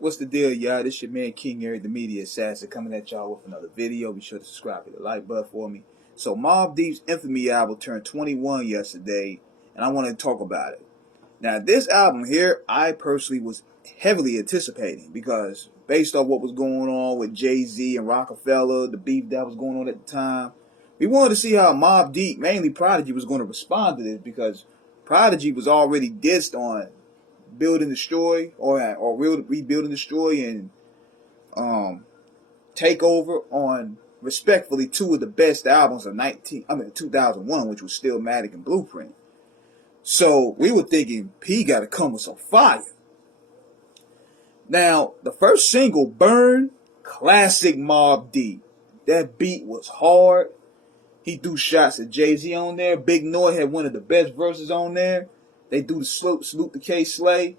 What's the deal, y'all? This your man King Eric, the media assassin, coming at y'all with another video. Be sure to subscribe, hit the like button for me. So Mobb Deep's Infamy album turned 21 yesterday, and I want to talk about it. Now, this album here, I personally was heavily anticipating because based on what was going on with Jay-Z and Rockefeller, the beef that was going on at the time, we wanted to see how Mobb Deep, mainly Prodigy, was going to respond to this because Prodigy was already dissed on Build and Destroy or Rebuild and Destroy and Take Over on respectfully two of the best albums of 2001, which was Stillmatic and Blueprint. So we were thinking P got to come with some fire. Now the first single, Burn, classic Mobb Deep. That beat was hard. He threw shots at Jay-Z on there. Big Noy had one of the best verses on there. They do the salute to K Slay.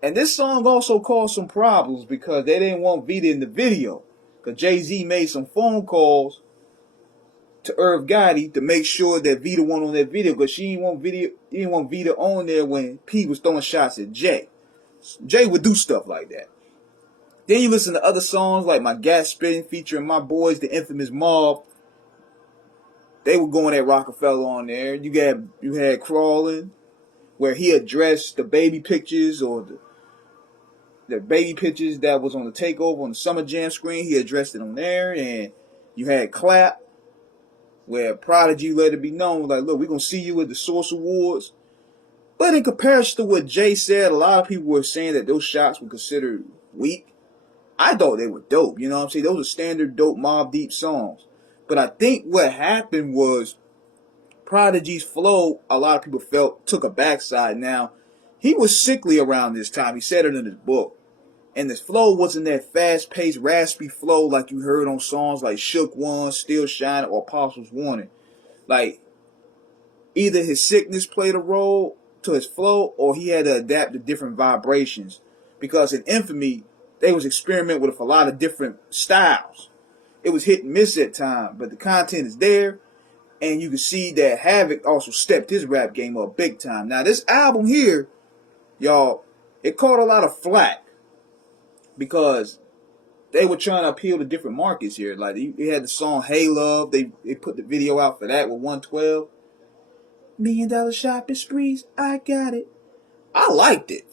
And this song also caused some problems because they didn't want Vita in the video. Because Jay-Z made some phone calls to Irv Gotti to make sure that Vita wasn't on that video because he didn't want Vita on there when P was throwing shots at Jay. Jay would do stuff like that. Then you listen to other songs like My Gas Spitting featuring my boys, the infamous Mobb. They were going at Rockefeller on there. You had Crawling, where he addressed the baby pictures or the baby pictures that was on the Takeover on the Summer Jam screen. He addressed it on there. And you had Clap, where Prodigy let it be known, like, look, we're going to see you at the Source Awards. But in comparison to what Jay said, a lot of people were saying that those shots were considered weak. I thought they were dope, you know what I'm saying? Those are standard dope Mobb Deep songs. But I think what happened was Prodigy's flow, a lot of people felt, took a backside. Now, he was sickly around this time. He said it in his book. And his flow wasn't that fast-paced, raspy flow like you heard on songs like Shook One, Still Shining, or Apostles Warning. Like, either his sickness played a role to his flow, or he had to adapt to different vibrations. Because in Infamy, they was experimenting with a lot of different styles. It was hit and miss at times, but the content is there. And you can see that Havoc also stepped his rap game up big time. Now, this album here, y'all, it caught a lot of flack because they were trying to appeal to different markets here. Like, they had the song Hey Love. They put the video out for that with 112. $1 million shopping sprees, I got it. I liked it.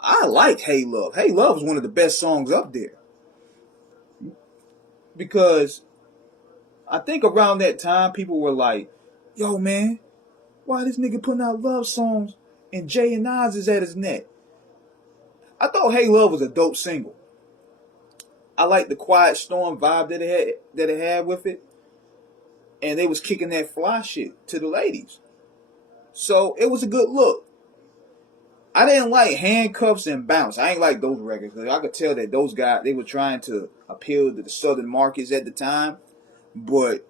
I liked Hey Love. Hey Love was one of the best songs up there. Because I think around that time, people were like, yo, man, why this nigga putting out love songs and Jay and Nas is at his neck? I thought Hey Love was a dope single. I liked the Quiet Storm vibe that it had with it. And they was kicking that fly shit to the ladies. So it was a good look. I didn't like Handcuffs and Bounce. I ain't like those records because I could tell that those guys, they were trying to appeal to the southern markets at the time. But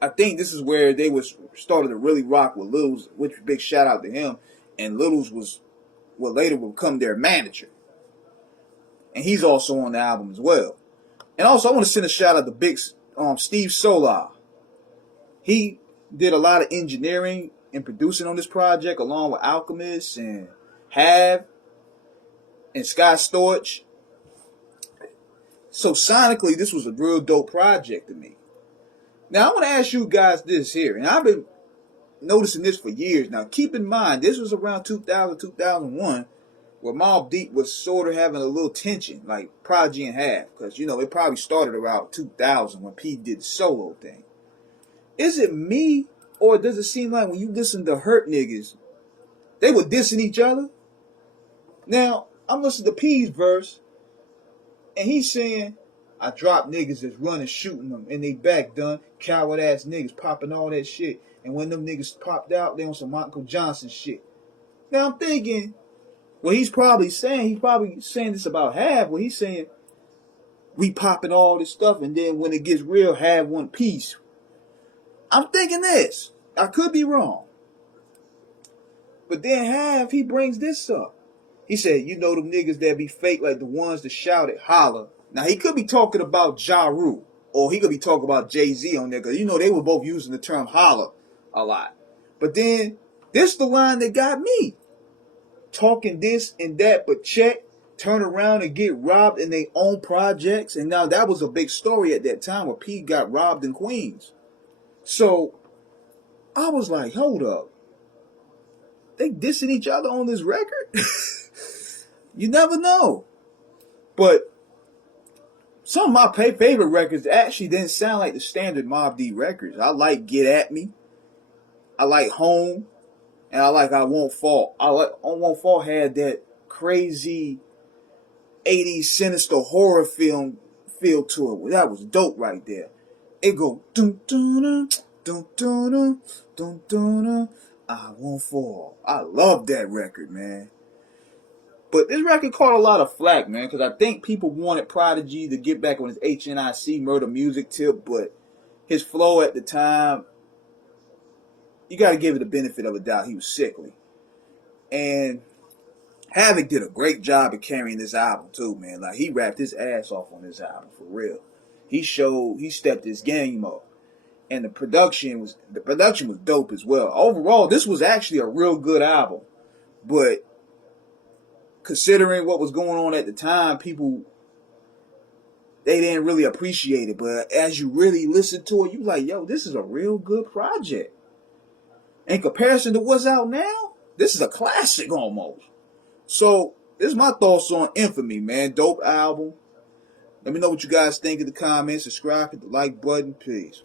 I think this is where they was started to really rock with Littles, which big shout out to him. And Littles was what later would become their manager. And he's also on the album as well. And also I want to send a shout out to Big Steve Solar. He did a lot of engineering and producing on this project along with Alchemist and Have and Sky Storch. So sonically, this was a real dope project to me. Now, I want to ask you guys this here, and I've been noticing this for years. Now, keep in mind, this was around 2000, 2001, where Mobb Deep was sort of having a little tension, like Prodigy and Have, because, you know, it probably started around 2000 when P did the solo thing. Is it me, or does it seem like when you listen to Hurt Niggas, they were dissing each other? Now, I'm listening to P's verse, and he's saying, I dropped niggas that's running, shooting them, and they back done. Coward ass niggas popping all that shit. And when them niggas popped out, they on some Michael Johnson shit. Now I'm thinking, well, he's probably saying this about Have, where he's saying, we popping all this stuff, and then when it gets real, Have one piece. I'm thinking this. I could be wrong. But then Have, he brings this up. He said, you know them niggas that be fake like the ones that shouted, holla. Now, he could be talking about Ja Rule, or he could be talking about Jay-Z on there, because, you know, they were both using the term holla a lot. But then, this the line that got me. Talking this and that, but check. turn around and get robbed in their own projects. And now that was a big story at that time where P got robbed in Queens. So I was like, hold up. They dissing each other on this record? You never know. But some of my favorite records actually didn't sound like the standard Mobb D records. I like Get At Me. I like Home. And I like I Won't Fall. I Won't Fall had that crazy 80s sinister horror film feel to it. That was dope right there. It go dun dun dun dun dun dun. I Won't Fall. I love that record, man. But this record caught a lot of flack, man, because I think people wanted Prodigy to get back on his HNIC murder music tip, but his flow at the time, you got to give it the benefit of a doubt. He was sickly. And Havoc did a great job of carrying this album, too, man. Like, he rapped his ass off on this album, for real. He stepped his game up. And the production was dope as well. Overall, this was actually a real good album. But considering what was going on at the time, people, they didn't really appreciate it. But as you really listen to it, you like, yo, this is a real good project. In comparison to what's out now, this is a classic almost. So, this is my thoughts on Infamy, man. Dope album. Let me know what you guys think in the comments. Subscribe, hit the like button. Peace.